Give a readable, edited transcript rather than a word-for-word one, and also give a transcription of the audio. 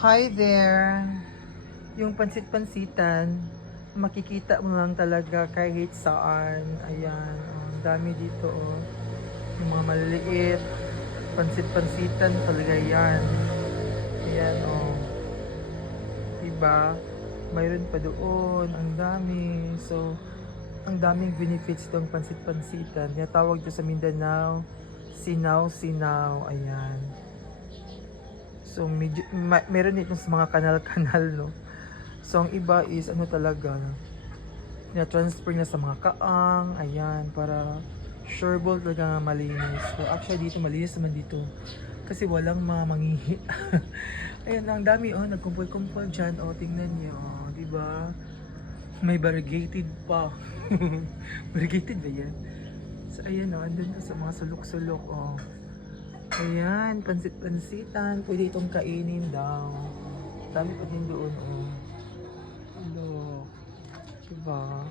Hi there! Yung pansit-pansitan, makikita mo lang talaga kahit saan. Ayan, oh, ang dami dito oh. Yung mga maliliit, pansit-pansitan talaga yan. Ayan oh, diba? Mayroon pa doon, ang dami. So, ang daming benefits tong pansit-pansitan. Tinatawag to sa Mindanao, sinaw-sinaw. Ayan. So, medyo, meron itong sa mga kanal-kanal, no? So, ang iba is, ano talaga, na-transfer na sa mga kaang, ayan, para sureball talaga nga malinis. So, actually, dito, malinis naman dito. Kasi walang mga mangihi. Ayan, ang dami, oh, nagkumpul-kumpul dyan, oh, tingnan niyo, oh, di ba? May variegated pa. Variegated ba yan? So, ayan, oh, andun na sa mga sulok-sulok, oh. Ayan, pansit-pansitan. Pwede itong kainin daw. Dami pa din doon, oh. Hello. Diba?